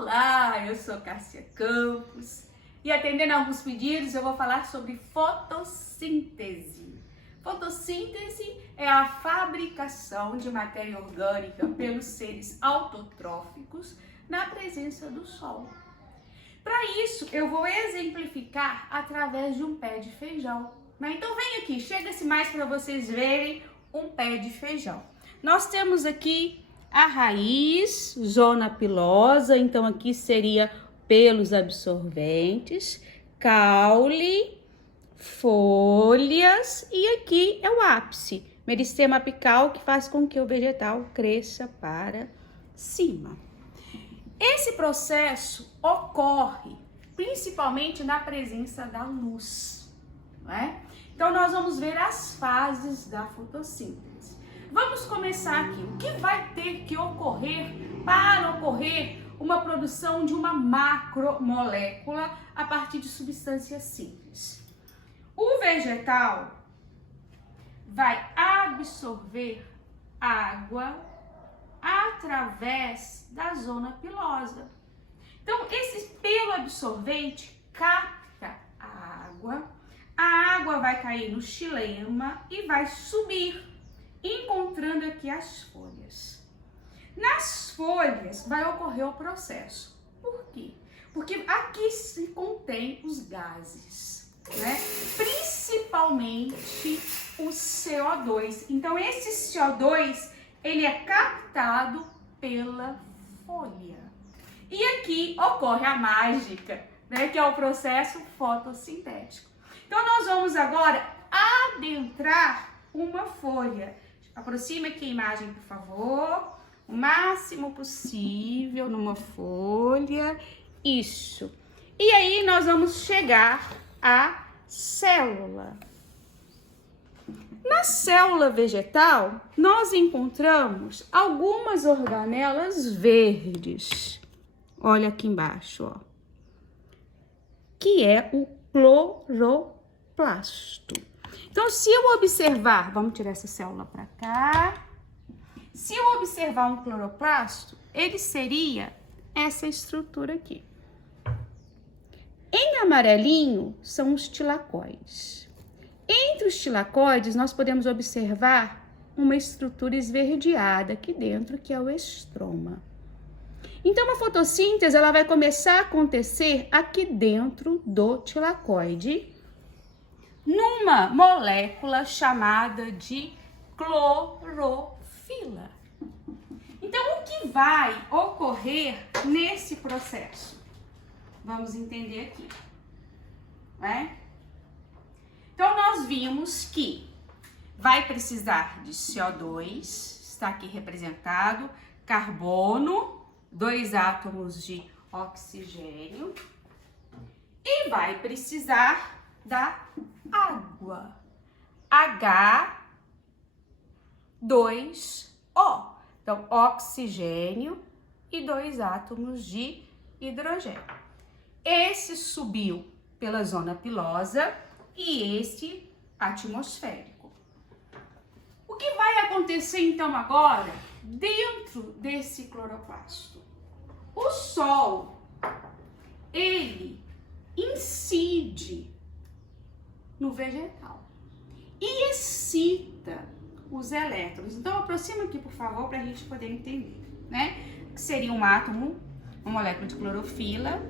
Olá, eu sou Cássia Campos e atendendo a alguns pedidos eu vou falar sobre fotossíntese. Fotossíntese é a fabricação de matéria orgânica pelos seres autotróficos na presença do sol. Para isso eu vou exemplificar através de um pé de feijão. Então vem aqui, chega-se mais para vocês verem um pé de feijão. Nós temos aqui a raiz, zona pilosa, então aqui seria pelos absorventes, caule, folhas e aqui é o ápice, meristema apical, que faz com que o vegetal cresça para cima. Esse processo ocorre principalmente na presença da luz, não é? Então nós vamos ver as fases da fotossíntese. Vamos começar aqui. O que vai ter que ocorrer para ocorrer uma produção de uma macromolécula a partir de substâncias simples? O vegetal vai absorver água através da zona pilosa. Então, esse pelo absorvente capta a água vai cair no xilema e vai subir, encontrando aqui as folhas. Nas folhas vai ocorrer o processo. Por quê? Porque aqui se contém os gases, né? Principalmente o CO2. Então esse CO2 ele é captado pela folha. E aqui ocorre a mágica, né? Que é o processo fotossintético. Então nós vamos agora adentrar uma folha. Aproxime aqui a imagem, por favor. O máximo possível numa folha. Isso. E aí nós vamos chegar à célula. Na célula vegetal, nós encontramos algumas organelas verdes. Olha aqui embaixo, ó. Que é o cloroplasto. Então, se eu observar, vamos tirar essa célula para cá. Se eu observar um cloroplasto, ele seria essa estrutura aqui. Em amarelinho são os tilacoides. Entre os tilacoides, nós podemos observar uma estrutura esverdeada aqui dentro, que é o estroma. Então, a fotossíntese ela vai começar a acontecer aqui dentro do tilacoide, numa molécula chamada de clorofila. Então, o que vai ocorrer nesse processo? Vamos entender aqui, né? Então, nós vimos que vai precisar de CO2, está aqui representado, carbono, 2 átomos de oxigênio, e vai precisar da água, H2O. Então, oxigênio e 2 átomos de hidrogênio. Esse subiu pela zona pilosa e esse atmosférico. O que vai acontecer então agora dentro desse cloroplasto? O sol, ele incide no vegetal e excita os elétrons. Então, aproxima aqui, por favor, para a gente poder entender, né? Que seria um átomo, uma molécula de clorofila.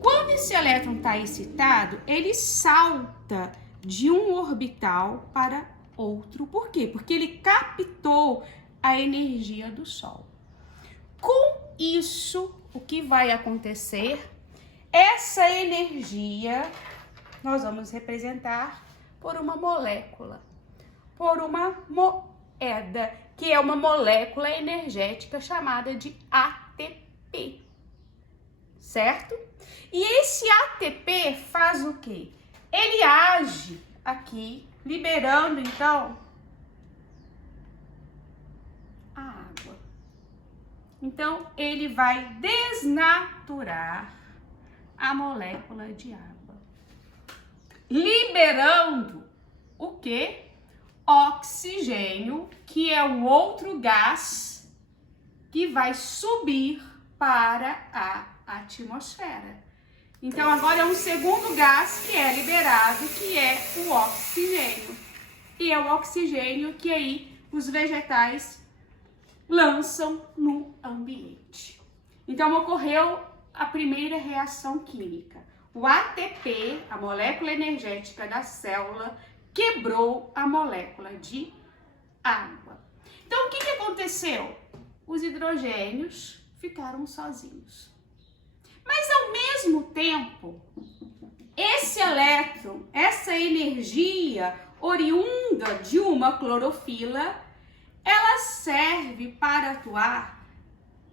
Quando esse elétron está excitado, ele salta de um orbital para outro. Por quê? Porque ele captou a energia do Sol. Com isso, o que vai acontecer? Essa energia nós vamos representar por uma molécula, por uma moeda, que é uma molécula energética chamada de ATP, certo? E esse ATP faz o quê? Ele age aqui, liberando então a água. Então, ele vai desnaturar a molécula de água, liberando o quê? Oxigênio, que é o outro gás que vai subir para a atmosfera. Então, agora é um segundo gás que é liberado, que é o oxigênio. E é o oxigênio que aí os vegetais lançam no ambiente. Então, ocorreu a primeira reação química. O ATP, a molécula energética da célula, quebrou a molécula de água. Então, o que aconteceu? Os hidrogênios ficaram sozinhos. Mas, ao mesmo tempo, esse elétron, essa energia oriunda de uma clorofila, ela serve para atuar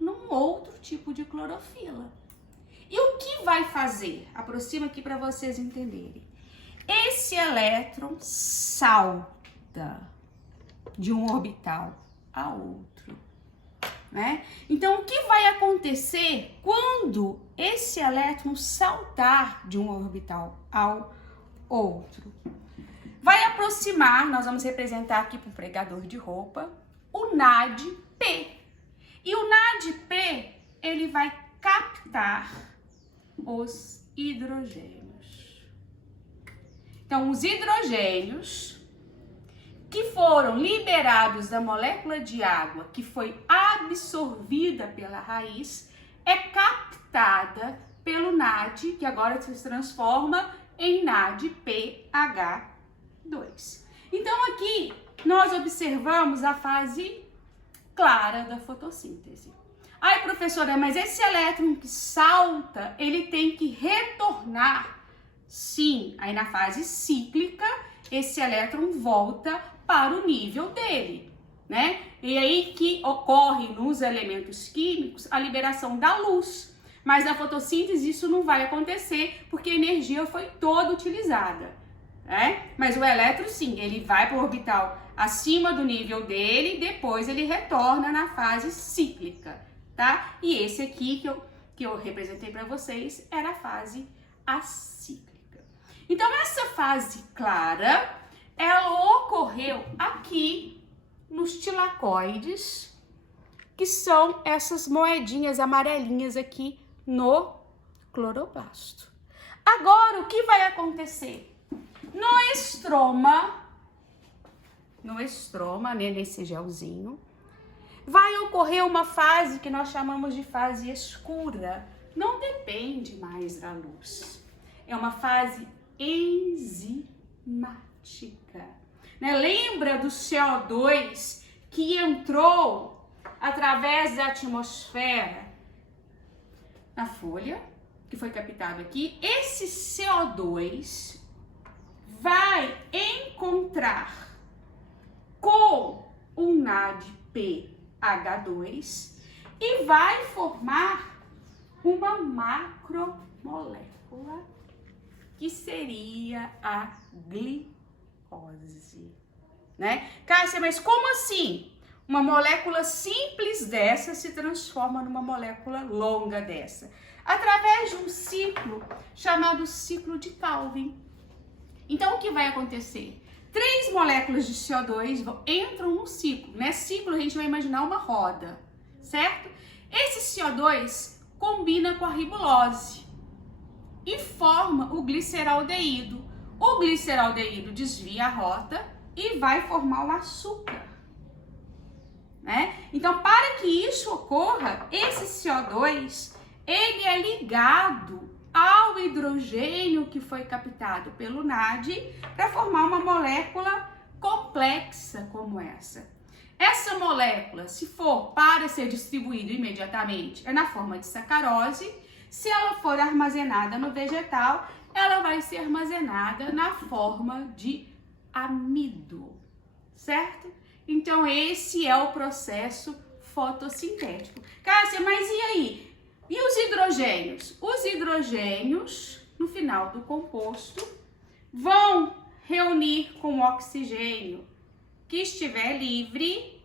num outro tipo de clorofila. E o que vai fazer? Aproxima aqui para vocês entenderem. Esse elétron salta de um orbital a outro, né? Então, o que vai acontecer quando esse elétron saltar de um orbital ao outro? Vai aproximar, nós vamos representar aqui para o pregador de roupa, o NADP. E o NADP, ele vai captar os hidrogênios. Então, os hidrogênios que foram liberados da molécula de água, que foi absorvida pela raiz, é captada pelo NAD, que agora se transforma em NADPH2. Então, aqui nós observamos a fase clara da fotossíntese. Ai, professora, mas esse elétron que salta, ele tem que retornar? Sim, aí na fase cíclica, esse elétron volta para o nível dele, né? E aí que ocorre nos elementos químicos a liberação da luz. Mas na fotossíntese isso não vai acontecer porque a energia foi toda utilizada, né? Mas o elétron, sim, ele vai para o orbital acima do nível dele, depois ele retorna na fase cíclica, tá? E esse aqui que eu representei para vocês era a fase acíclica. Então, essa fase clara, ela ocorreu aqui nos tilacoides, que são essas moedinhas amarelinhas aqui no cloroplasto. Agora, o que vai acontecer? No estroma, né, nesse gelzinho, vai ocorrer uma fase que nós chamamos de fase escura. Não depende mais da luz. É uma fase enzimática. Né? Lembra do CO2 que entrou através da atmosfera na folha, que foi captado aqui? Esse CO2 vai encontrar com o NADPH2 e vai formar uma macromolécula que seria a glicose, né? Cássia, mas como assim? Uma molécula simples dessa se transforma numa molécula longa dessa, através de um ciclo chamado ciclo de Calvin. Então, o que vai acontecer? 3 moléculas de CO2 entram no ciclo, né? Ciclo, a gente vai imaginar uma roda, certo? Esse CO2 combina com a ribulose e forma o gliceraldeído. O gliceraldeído desvia a rota e vai formar o açúcar, né? Então, para que isso ocorra, esse CO2, ele é ligado ao hidrogênio que foi captado pelo NAD para formar uma molécula complexa como essa. Essa molécula, se for para ser distribuída imediatamente, é na forma de sacarose. Se ela for armazenada no vegetal, ela vai ser armazenada na forma de amido, certo? Então, esse é o processo fotossintético. Cássia, mas e aí? E os hidrogênios? Os hidrogênios, no final do composto, vão reunir com o oxigênio que estiver livre,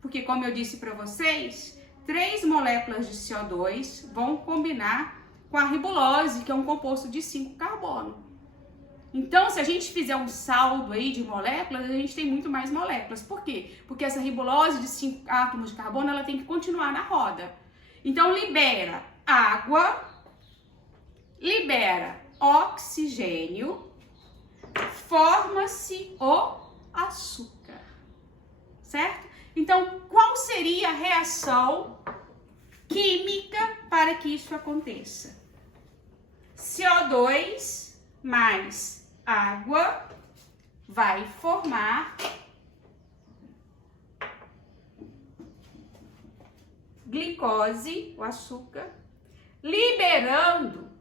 porque, como eu disse para vocês, 3 moléculas de CO2 vão combinar com a ribulose, que é um composto de 5 carbono. Então, se a gente fizer um saldo aí de moléculas, a gente tem muito mais moléculas. Por quê? Porque essa ribulose de 5 átomos de carbono, ela tem que continuar na roda. Então, libera água libera oxigênio, forma-se o açúcar, certo? Então, qual seria a reação química para que isso aconteça? CO2 mais água vai formar glicose, o açúcar, liberando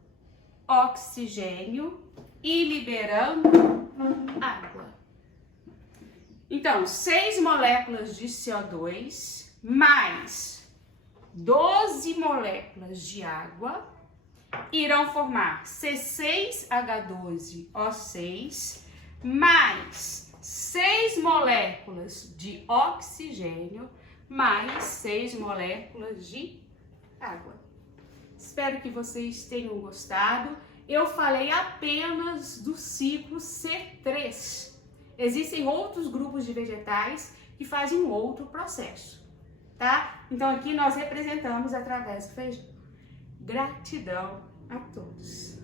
oxigênio e liberando água. Então, 6 moléculas de CO2 mais 12 moléculas de água irão formar C6H12O6 mais 6 moléculas de oxigênio mais 6 moléculas de água. Espero que vocês tenham gostado. Eu falei apenas do ciclo C3. Existem outros grupos de vegetais que fazem outro processo, tá? Então aqui nós representamos através do feijão. Gratidão a todos.